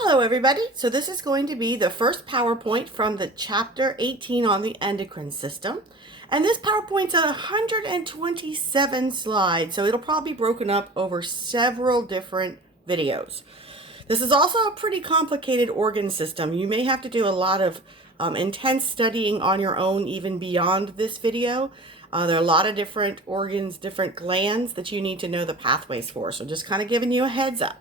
Hello everybody. So this is going to be the first PowerPoint from the chapter 18 on the endocrine system. And this PowerPoint's 127 slides, so it'll probably be broken up over several different videos. This is also a pretty complicated organ system. You may have to do a lot of intense studying on your own even beyond this video. There are a lot of different organs, different glands that you need to know the pathways for. So just kind of giving you a heads up.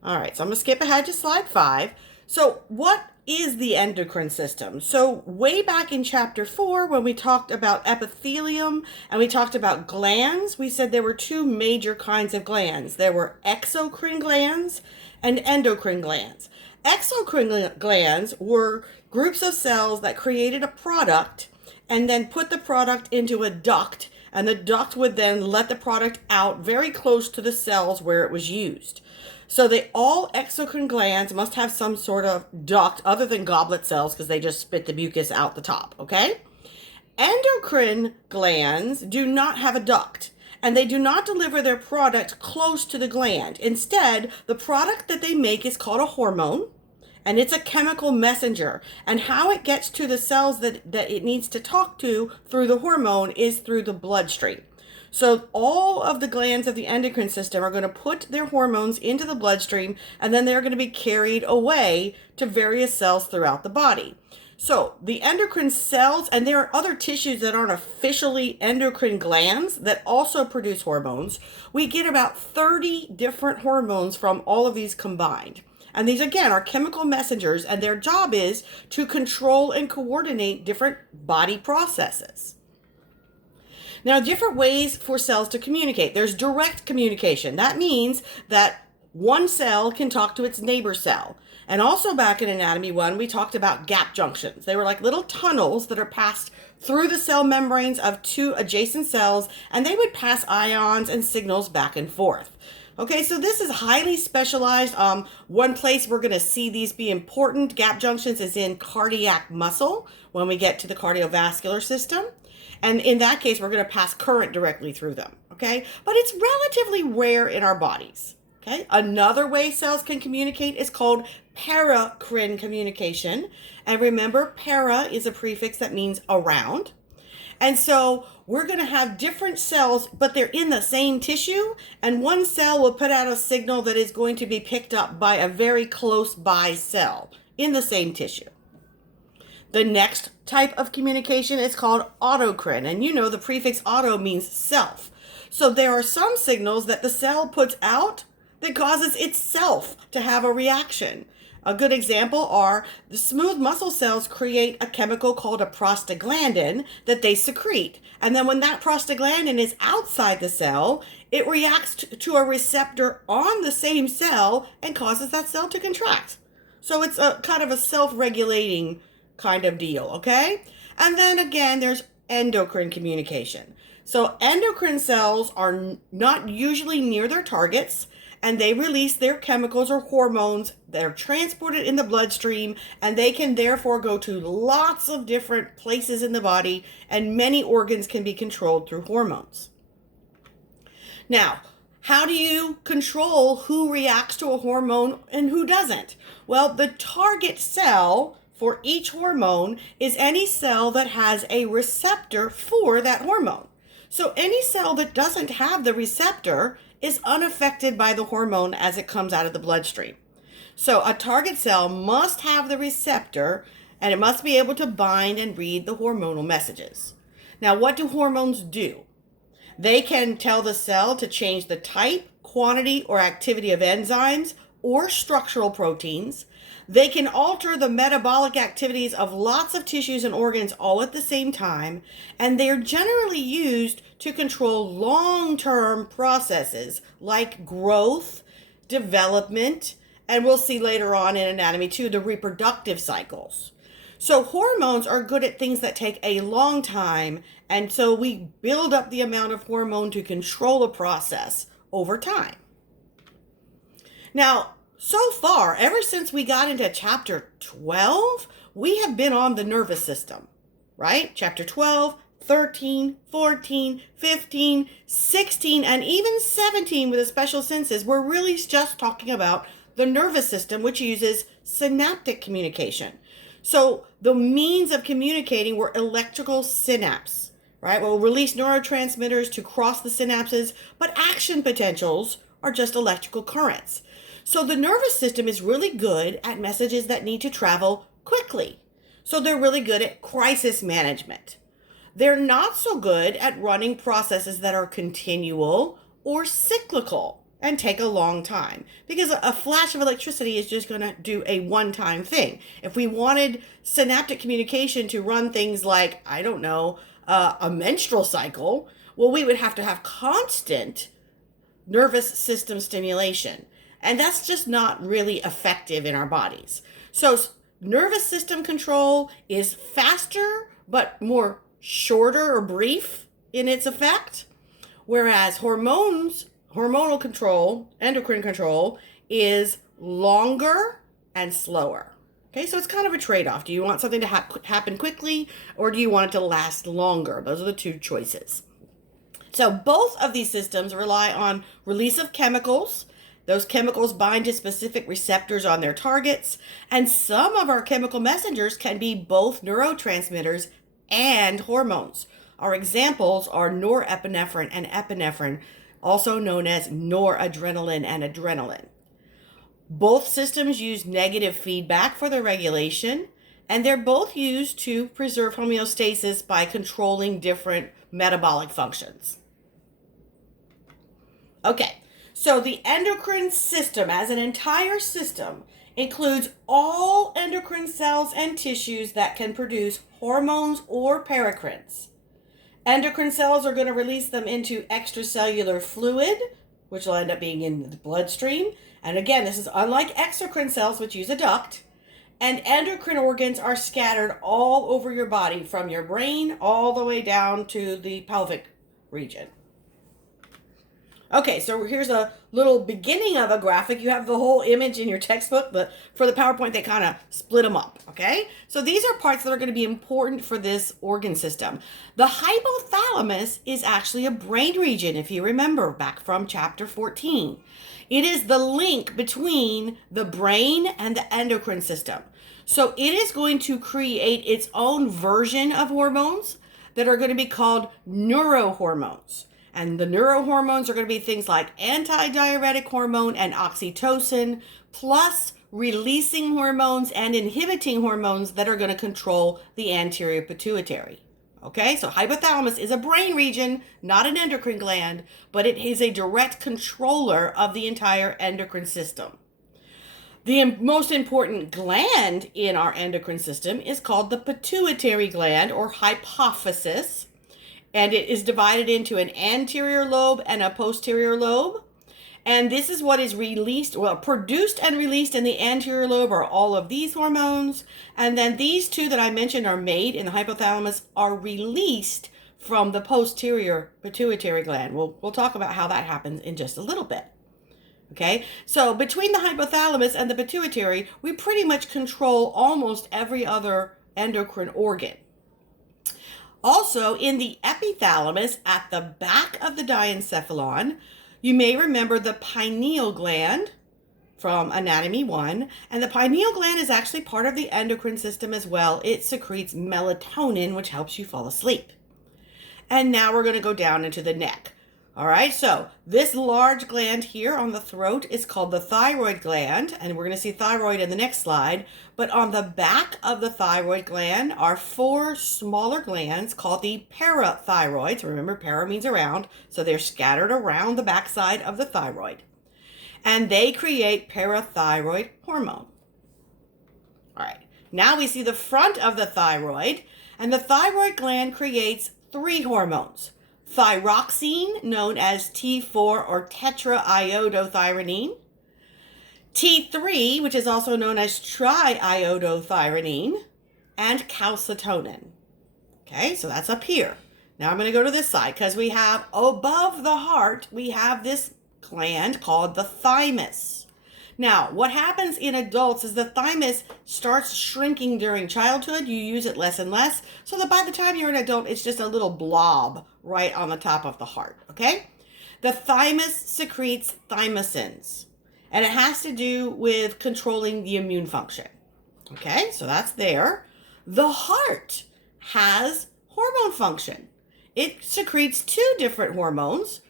All right, so I'm going to skip ahead to slide 5. So what is the endocrine system? So way back in chapter 4, when we talked about epithelium and we talked about glands, we said there were two major kinds of glands. There were exocrine glands and endocrine glands. Exocrine glands were groups of cells that created a product and then put the product into a duct, and the duct would then let the product out very close to the cells where it was used. So all exocrine glands must have some sort of duct other than goblet cells because they just spit the mucus out the top, okay? Endocrine glands do not have a duct, and they do not deliver their product close to the gland. Instead, the product that they make is called a hormone, and it's a chemical messenger. And how it gets to the cells that it needs to talk to through the hormone is through the bloodstream. So all of the glands of the endocrine system are going to put their hormones into the bloodstream, and then they're going to be carried away to various cells throughout the body. So the endocrine cells, and there are other tissues that aren't officially endocrine glands that also produce hormones. We get about 30 different hormones from all of these combined. And these, again, are chemical messengers, and their job is to control and coordinate different body processes. Now, different ways for cells to communicate. There's direct communication. That means that one cell can talk to its neighbor cell. And also back in Anatomy 1, we talked about gap junctions. They were like little tunnels that are passed through the cell membranes of two adjacent cells, and they would pass ions and signals back and forth. Okay, so this is highly specialized. One place we're going to see these be important, gap junctions, is in cardiac muscle when we get to the cardiovascular system. And in that case, we're going to pass current directly through them, okay? But it's relatively rare in our bodies, okay? Another way cells can communicate is called paracrine communication. And remember, para is a prefix that means around. And so we're going to have different cells, but they're in the same tissue, and one cell will put out a signal that is going to be picked up by a very close by cell in the same tissue. The next type of communication is called autocrine, and you know the prefix auto means self. So there are some signals that the cell puts out that causes itself to have a reaction. A good example are the smooth muscle cells create a chemical called a prostaglandin that they secrete. And then when that prostaglandin is outside the cell, it reacts to a receptor on the same cell and causes that cell to contract. So it's a kind of a self-regulating kind of deal, okay? And then again, there's endocrine communication. So endocrine cells are not usually near their targets, and they release their chemicals or hormones. They're transported in the bloodstream, and they can therefore go to lots of different places in the body, and many organs can be controlled through hormones. Now, how do you control who reacts to a hormone and who doesn't? Well, the target cell for each hormone is any cell that has a receptor for that hormone. So any cell that doesn't have the receptor is unaffected by the hormone as it comes out of the bloodstream. So a target cell must have the receptor, and it must be able to bind and read the hormonal messages. Now, what do hormones do? They can tell the cell to change the type, quantity, or activity of enzymes or structural proteins. They can alter the metabolic activities of lots of tissues and organs all at the same time, and they're generally used to control long-term processes like growth, development, and we'll see later on in Anatomy 2, the reproductive cycles. So hormones are good at things that take a long time, and so we build up the amount of hormone to control a process over time. Now, so far, ever since we got into chapter 12, we have been on the nervous system, right? Chapter 12, 13, 14, 15, 16, and even 17 with a special census. We're really just talking about the nervous system, which uses synaptic communication. So the means of communicating were electrical synapse, right? We'll release neurotransmitters to cross the synapses, but action potentials are just electrical currents. So the nervous system is really good at messages that need to travel quickly. So they're really good at crisis management. They're not so good at running processes that are continual or cyclical and take a long time, because a flash of electricity is just going to do a one-time thing. If we wanted synaptic communication to run things like, I don't know, a menstrual cycle, well, we would have to have constant nervous system stimulation. And that's just not really effective in our bodies. So nervous system control is faster, but more shorter or brief in its effect. Whereas hormonal control, endocrine control, is longer and slower. Okay, so it's kind of a trade-off. Do you want something to happen quickly, or do you want it to last longer? Those are the two choices. So both of these systems rely on release of chemicals. Those chemicals bind to specific receptors on their targets, and some of our chemical messengers can be both neurotransmitters and hormones. Our examples are norepinephrine and epinephrine, also known as noradrenaline and adrenaline. Both systems use negative feedback for their regulation, and they're both used to preserve homeostasis by controlling different metabolic functions. Okay, so the endocrine system as an entire system includes all endocrine cells and tissues that can produce hormones or paracrines. Endocrine cells are going to release them into extracellular fluid, which will end up being in the bloodstream. And again, this is unlike exocrine cells, which use a duct. And endocrine organs are scattered all over your body, from your brain all the way down to the pelvic region. Okay, so here's a little beginning of a graphic. You have the whole image in your textbook, but for the PowerPoint, they kind of split them up, okay? So these are parts that are going to be important for this organ system. The hypothalamus is actually a brain region, if you remember back from chapter 14. It is the link between the brain and the endocrine system. So it is going to create its own version of hormones that are going to be called neurohormones. And the neurohormones are going to be things like antidiuretic hormone and oxytocin, plus releasing hormones and inhibiting hormones that are going to control the anterior pituitary. Okay, so hypothalamus is a brain region, not an endocrine gland, but it is a direct controller of the entire endocrine system. The most important gland in our endocrine system is called the pituitary gland, or hypophysis. And it is divided into an anterior lobe and a posterior lobe. And this is what is produced and released in the anterior lobe are all of these hormones. And then these two that I mentioned are made in the hypothalamus are released from the posterior pituitary gland. We'll talk about how that happens in just a little bit. Okay, so between the hypothalamus and the pituitary, we pretty much control almost every other endocrine organ. Also, in the epithalamus at the back of the diencephalon, you may remember the pineal gland from Anatomy 1. And the pineal gland is actually part of the endocrine system as well. It secretes melatonin, which helps you fall asleep. And now we're going to go down into the neck. All right, so this large gland here on the throat is called the thyroid gland, and we're going to see thyroid in the next slide. But on the back of the thyroid gland are 4 smaller glands called the parathyroids. Remember, para means around, so they're scattered around the backside of the thyroid. And they create parathyroid hormone. All right, now we see the front of the thyroid, and the thyroid gland creates 3 hormones. Thyroxine, known as T4 or tetraiodothyronine. T3, which is also known as triiodothyronine. And calcitonin. Okay, so that's up here. Now I'm going to go to this side because we have above the heart, we have this gland called the thymus. Now, what happens in adults is the thymus starts shrinking during childhood. You use it less and less, so that by the time you're an adult, it's just a little blob right on the top of the heart, okay? The thymus secretes thymosins, And it has to do with controlling the immune function. Okay, so that's there. The heart has hormone function. It secretes two different hormones.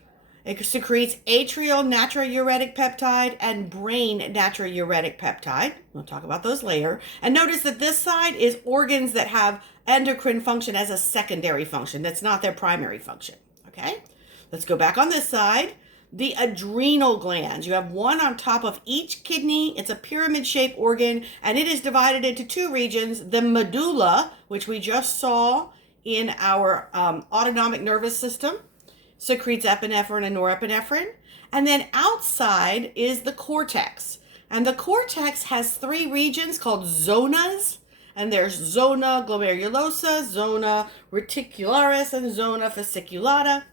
It secretes atrial natriuretic peptide and brain natriuretic peptide. We'll talk about those later. And notice that this side is organs that have endocrine function as a secondary function. That's not their primary function. Okay? Let's go back on this side. The adrenal glands. You have one on top of each kidney. It's a pyramid-shaped organ, and it is divided into two regions. The medulla, which we just saw in our autonomic nervous system, secretes epinephrine and norepinephrine. And then outside is the cortex. And the cortex has three regions called zonas. And there's zona glomerulosa, zona reticularis, and zona fasciculata.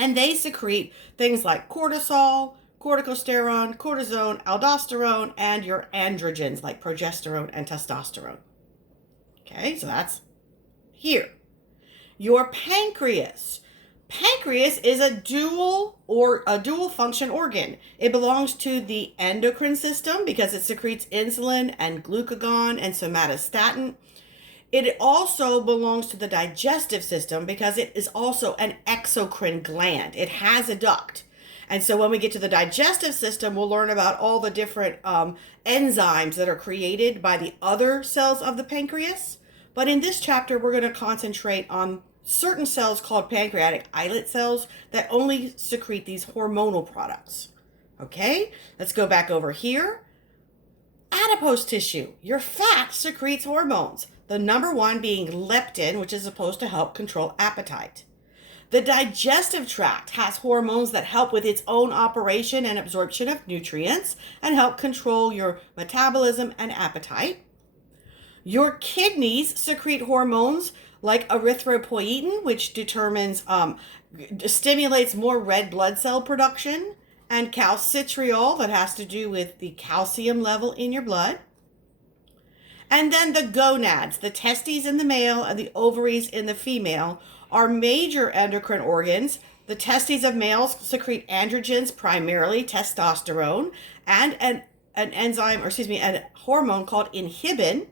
And they secrete things like cortisol, corticosterone, cortisone, aldosterone, and your androgens like progesterone and testosterone. Okay, so that's here. Your pancreas. Pancreas is a dual function organ. It belongs to the endocrine system because it secretes insulin and glucagon and somatostatin. It also belongs to the digestive system because it is also an exocrine gland. It has a duct. And so when we get to the digestive system, we'll learn about all the different enzymes that are created by the other cells of the pancreas. But in this chapter, we're going to concentrate on certain cells called pancreatic islet cells that only secrete these hormonal products. Okay, let's go back over here. Adipose tissue. Your fat secretes hormones. The number one being leptin, which is supposed to help control appetite. The digestive tract has hormones that help with its own operation and absorption of nutrients and help control your metabolism and appetite. Your kidneys secrete hormones like erythropoietin, which stimulates more red blood cell production, and calcitriol, that has to do with the calcium level in your blood. And then the gonads, the testes in the male and the ovaries in the female, are major endocrine organs. The testes of males secrete androgens, primarily testosterone, and a hormone called inhibin.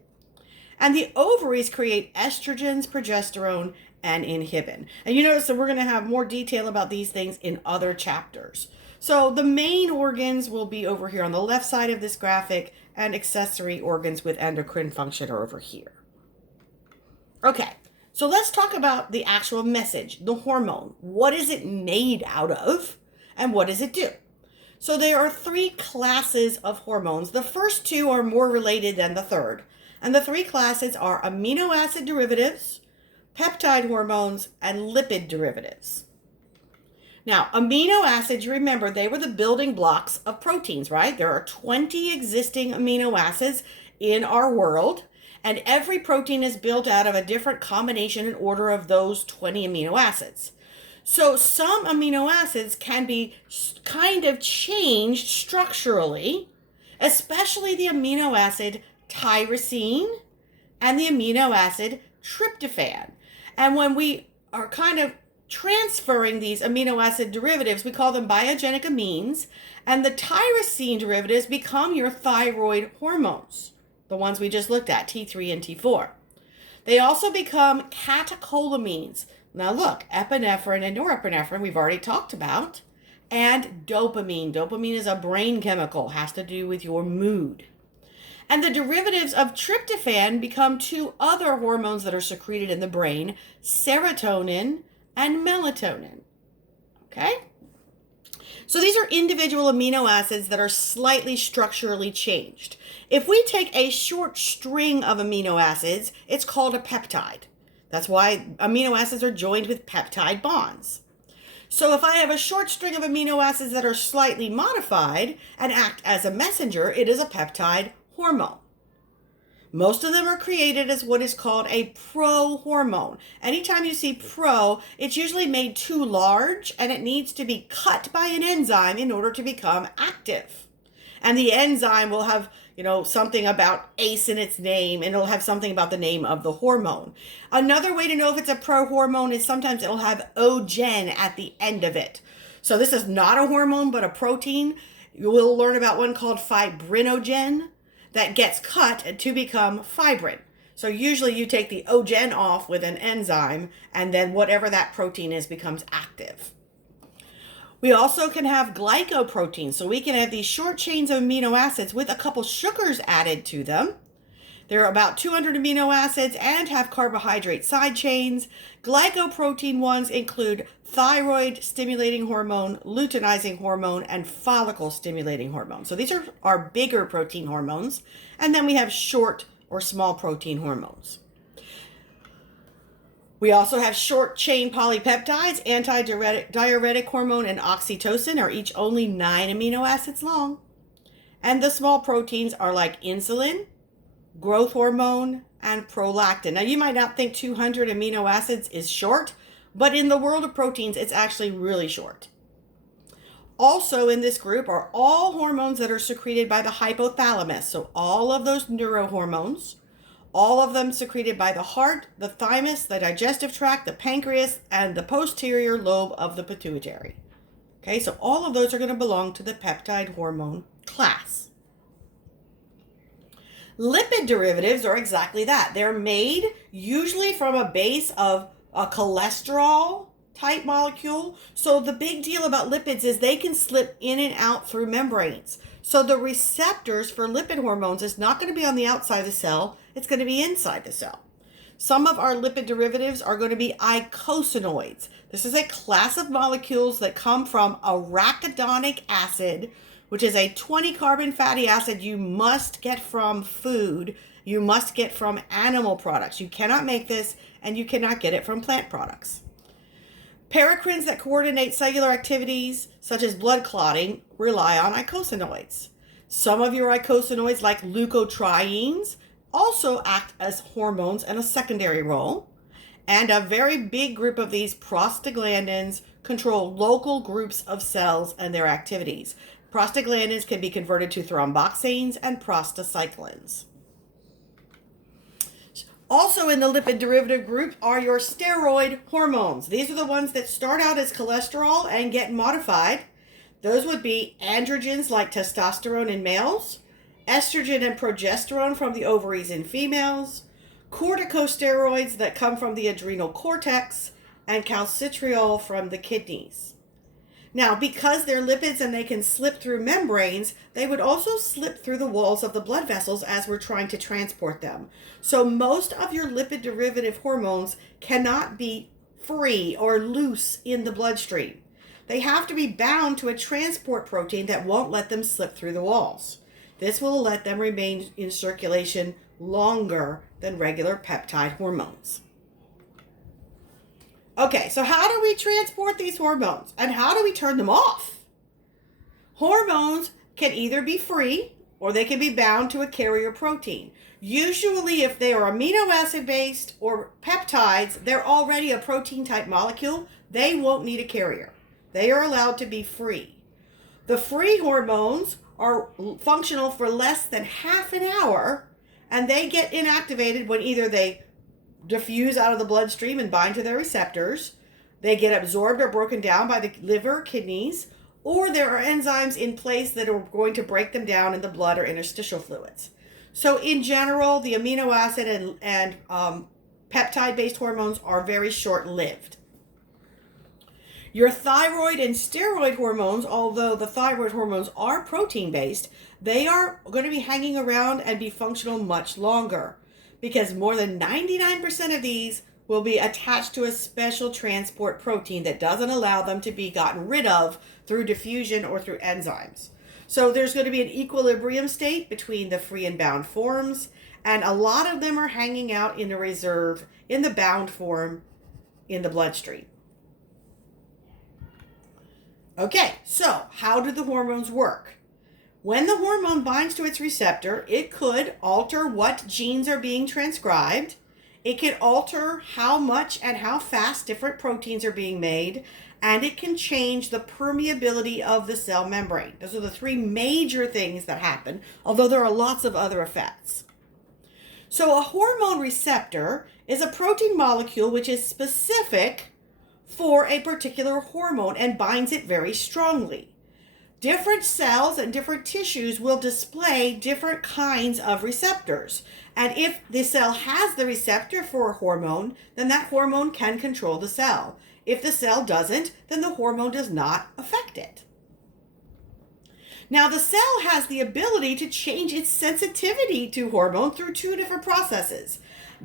And the ovaries create estrogens, progesterone, and inhibin. And you notice that we're going to have more detail about these things in other chapters. So the main organs will be over here on the left side of this graphic, and accessory organs with endocrine function are over here. Okay, so let's talk about the actual message, the hormone. What is it made out of, and what does it do? So there are three classes of hormones. The first two are more related than the third. And the three classes are amino acid derivatives, peptide hormones, and lipid derivatives. Now, amino acids, you remember, they were the building blocks of proteins, right? There are 20 existing amino acids in our world, and every protein is built out of a different combination and order of those 20 amino acids. So some amino acids can be kind of changed structurally, especially the amino acid tyrosine and the amino acid tryptophan. And when we are kind of transferring these amino acid derivatives, we call them biogenic amines, and the tyrosine derivatives become your thyroid hormones, the ones we just looked at, T3 and T4. They also become catecholamines. Now look, epinephrine and norepinephrine we've already talked about, and dopamine. Dopamine is a brain chemical, has to do with your mood. And the derivatives of tryptophan become two other hormones that are secreted in the brain, serotonin and melatonin. Okay? So these are individual amino acids that are slightly structurally changed. If we take a short string of amino acids, it's called a peptide. That's why amino acids are joined with peptide bonds. So if I have a short string of amino acids that are slightly modified and act as a messenger, it is a peptide hormone. Most of them are created as what is called a prohormone. Anytime you see pro, it's usually made too large and it needs to be cut by an enzyme in order to become active. And the enzyme will have, something about ACE in its name, and it'll have something about the name of the hormone. Another way to know if it's a prohormone is sometimes it'll have ogen at the end of it. So this is not a hormone, but a protein. You will learn about one called fibrinogen that gets cut to become fibrin. So usually you take the ogen off with an enzyme, and then whatever that protein is becomes active. We also can have glycoproteins. So we can have these short chains of amino acids with a couple sugars added to them. There are about 200 amino acids and have carbohydrate side chains. Glycoprotein ones include thyroid stimulating hormone, luteinizing hormone, and follicle stimulating hormone. So these are our bigger protein hormones. And then we have short or small protein hormones. We also have short chain polypeptides. Antidiuretic hormone and oxytocin are each only 9 amino acids long. And the small proteins are like insulin, growth hormone, and prolactin. Now you might not think 200 amino acids is short, but in the world of proteins, it's actually really short. Also in this group are all hormones that are secreted by the hypothalamus. So all of those neurohormones, all of them secreted by the heart, the thymus, the digestive tract, the pancreas, and the posterior lobe of the pituitary. Okay, so all of those are going to belong to the peptide hormone class. Lipid derivatives are exactly that. They're made usually from a base of a cholesterol type molecule. So the big deal about lipids is they can slip in and out through membranes. So the receptors for lipid hormones is not going to be on the outside of the cell, it's going to be inside the cell. Some of our lipid derivatives are going to be eicosanoids. This is a class of molecules that come from arachidonic acid, which is a 20 carbon fatty acid you must get from food. You must get from animal products. You cannot make this, and you cannot get it from plant products. Paracrines that coordinate cellular activities, such as blood clotting, rely on eicosanoids. Some of your eicosanoids, like leukotrienes, also act as hormones in a secondary role. And a very big group of these prostaglandins control local groups of cells and their activities. Prostaglandins can be converted to thromboxanes and prostacyclins. Also in the lipid derivative group are your steroid hormones. These are the ones that start out as cholesterol and get modified. Those would be androgens like testosterone in males, estrogen and progesterone from the ovaries in females, corticosteroids that come from the adrenal cortex, and calcitriol from the kidneys. Now, because they're lipids and they can slip through membranes, they would also slip through the walls of the blood vessels as we're trying to transport them. So most of your lipid derivative hormones cannot be free or loose in the bloodstream. They have to be bound to a transport protein that won't let them slip through the walls. This will let them remain in circulation longer than regular peptide hormones. Okay, so how do we transport these hormones and how do we turn them off? Hormones can either be free or they can be bound to a carrier protein. Usually if they are amino acid based or peptides, they're already a protein type molecule. They won't need a carrier. They are allowed to be free. The free hormones are functional for less than half an hour and they get inactivated when either they diffuse out of the bloodstream and bind to their receptors, they get absorbed or broken down by the liver, kidneys, or there are enzymes in place that are going to break them down in the blood or interstitial fluids. So in general, the amino acid and peptide-based hormones are very short-lived. Your thyroid and steroid hormones, although the thyroid hormones are protein-based, they are going to be hanging around and be functional much longer, because more than 99% of these will be attached to a special transport protein that doesn't allow them to be gotten rid of through diffusion or through enzymes. So there's going to be an equilibrium state between the free and bound forms, and a lot of them are hanging out in a reserve in the bound form in the bloodstream. Okay, so how do the hormones work? When the hormone binds to its receptor, it could alter what genes are being transcribed. It can alter how much and how fast different proteins are being made, and it can change the permeability of the cell membrane. Those are the three major things that happen, although there are lots of other effects. So a hormone receptor is a protein molecule which is specific for a particular hormone and binds it very strongly. Different cells and different tissues will display different kinds of receptors. And if the cell has the receptor for a hormone, then that hormone can control the cell. If the cell doesn't, then the hormone does not affect it. Now, the cell has the ability to change its sensitivity to hormone through two different processes.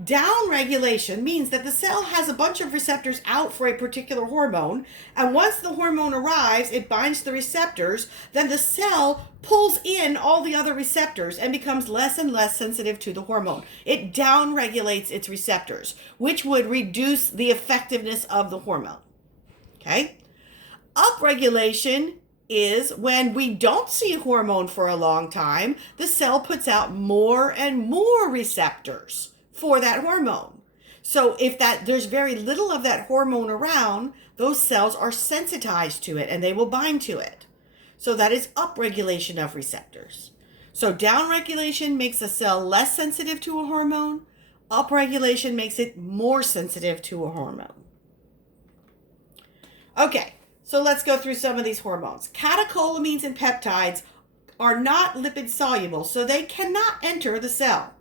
Downregulation means that the cell has a bunch of receptors out for a particular hormone, and once the hormone arrives, it binds to the receptors, then the cell pulls in all the other receptors and becomes less and less sensitive to the hormone. It downregulates its receptors, which would reduce the effectiveness of the hormone. Okay? Upregulation is when we don't see a hormone for a long time, the cell puts out more and more receptors for that hormone. So if there's very little of that hormone around, those cells are sensitized to it and they will bind to it. So that is upregulation of receptors. So downregulation makes a cell less sensitive to a hormone. Upregulation makes it more sensitive to a hormone. Okay. So let's go through some of these hormones. Catecholamines and peptides are not lipid soluble, so they cannot enter the cell.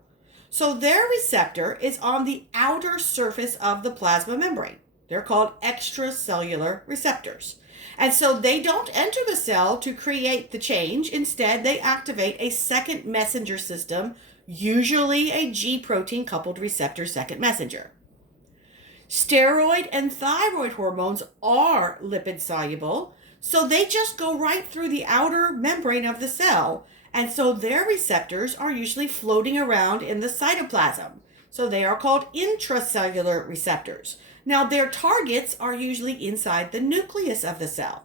So their receptor is on the outer surface of the plasma membrane. They're called extracellular receptors. And so they don't enter the cell to create the change. Instead, they activate a second messenger system, usually a G protein coupled receptor second messenger. Steroid and thyroid hormones are lipid soluble, so they just go right through the outer membrane of the cell, and so their receptors are usually floating around in the cytoplasm. So they are called intracellular receptors. Now their targets are usually inside the nucleus of the cell.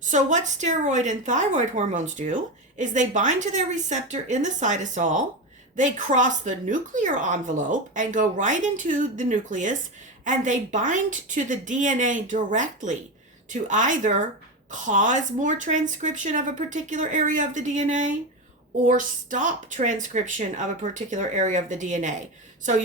So what steroid and thyroid hormones do is they bind to their receptor in the cytosol, they cross the nuclear envelope and go right into the nucleus, and they bind to the DNA directly to either cause more transcription of a particular area of the DNA or stop transcription of a particular area of the DNA. So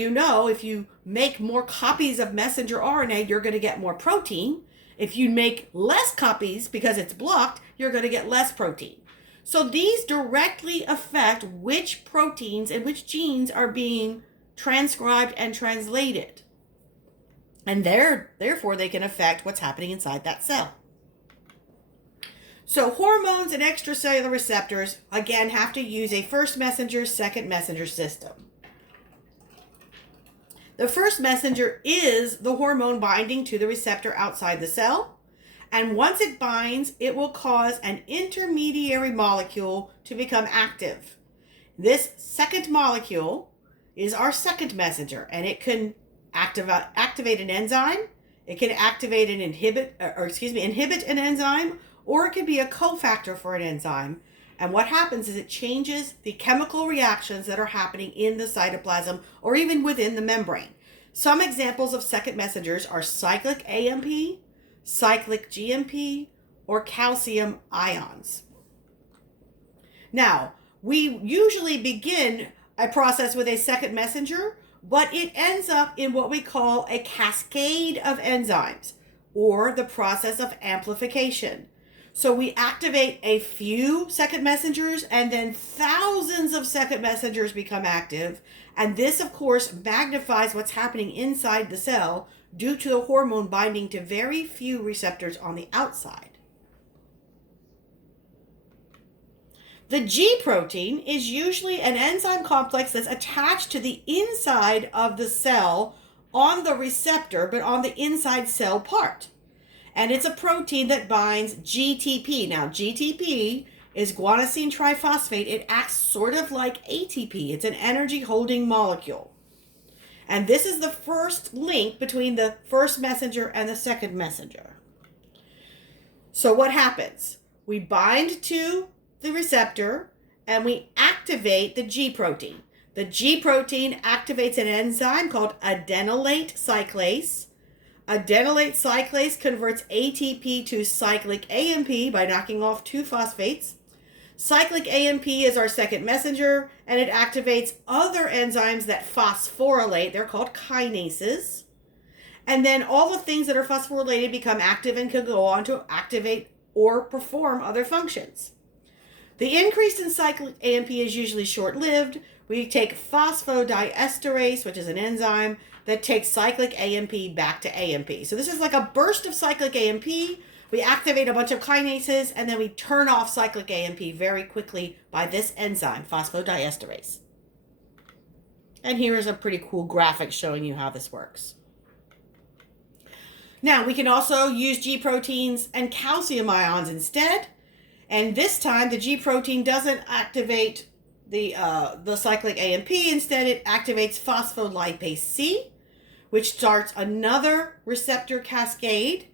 if you make more copies of messenger RNA, you're going to get more protein. If you make less copies because it's blocked, you're going to get less protein. So these directly affect which proteins and which genes are being transcribed and translated. And therefore, they can affect what's happening inside that cell. So hormones and extracellular receptors, again, have to use a first messenger, second messenger system. The first messenger is the hormone binding to the receptor outside the cell. And once it binds, it will cause an intermediary molecule to become active. This second molecule is our second messenger, and it can activate an enzyme, it can activate and inhibit an enzyme, or it can be a cofactor for an enzyme. And what happens is it changes the chemical reactions that are happening in the cytoplasm or even within the membrane. Some examples of second messengers are cyclic AMP, cyclic GMP, or calcium ions. Now, we usually begin a process with a second messenger, but it ends up in what we call a cascade of enzymes, or the process of amplification. So we activate a few second messengers, and then thousands of second messengers become active. And this, of course, magnifies what's happening inside the cell due to the hormone binding to very few receptors on the outside. The G protein is usually an enzyme complex that's attached to the inside of the cell on the receptor, but on the inside cell part. And it's a protein that binds GTP. Now, GTP is guanosine triphosphate. It acts sort of like ATP. It's an energy holding molecule. And this is the first link between the first messenger and the second messenger. So what happens? We bind to the receptor and we activate the G protein. The G protein activates an enzyme called adenylate cyclase. Adenylate cyclase converts ATP to cyclic AMP by knocking off two phosphates. Cyclic AMP is our second messenger, and it activates other enzymes that phosphorylate. They're called kinases. And then all the things that are phosphorylated become active and can go on to activate or perform other functions. The increase in cyclic AMP is usually short-lived. We take phosphodiesterase, which is an enzyme that takes cyclic AMP back to AMP. So this is like a burst of cyclic AMP. We activate a bunch of kinases, and then we turn off cyclic AMP very quickly by this enzyme, phosphodiesterase. And here is a pretty cool graphic showing you how this works. Now, we can also use G proteins and calcium ions instead. And this time, the G protein doesn't activate the cyclic AMP. Instead, it activates phospholipase C, which starts another receptor cascade.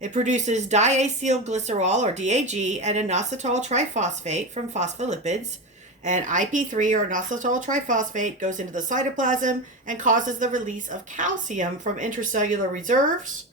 It produces diacylglycerol, or DAG, and inositol triphosphate from phospholipids. And IP3, or inositol triphosphate, goes into the cytoplasm and causes the release of calcium from intracellular reserves.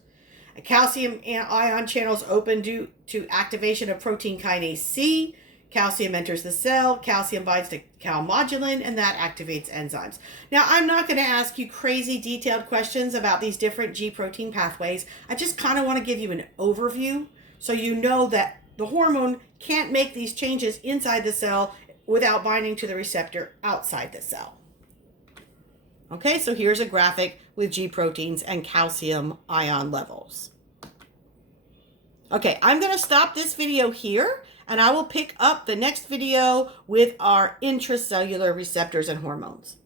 A calcium ion channels open due to activation of protein kinase C. Calcium enters the cell, calcium binds to calmodulin, and that activates enzymes. Now, I'm not going to ask you crazy detailed questions about these different G protein pathways. I just kind of want to give you an overview so you know that the hormone can't make these changes inside the cell without binding to the receptor outside the cell. Okay, so here's a graphic with G proteins and calcium ion levels. Okay, I'm going to stop this video here, and I will pick up the next video with our intracellular receptors and hormones.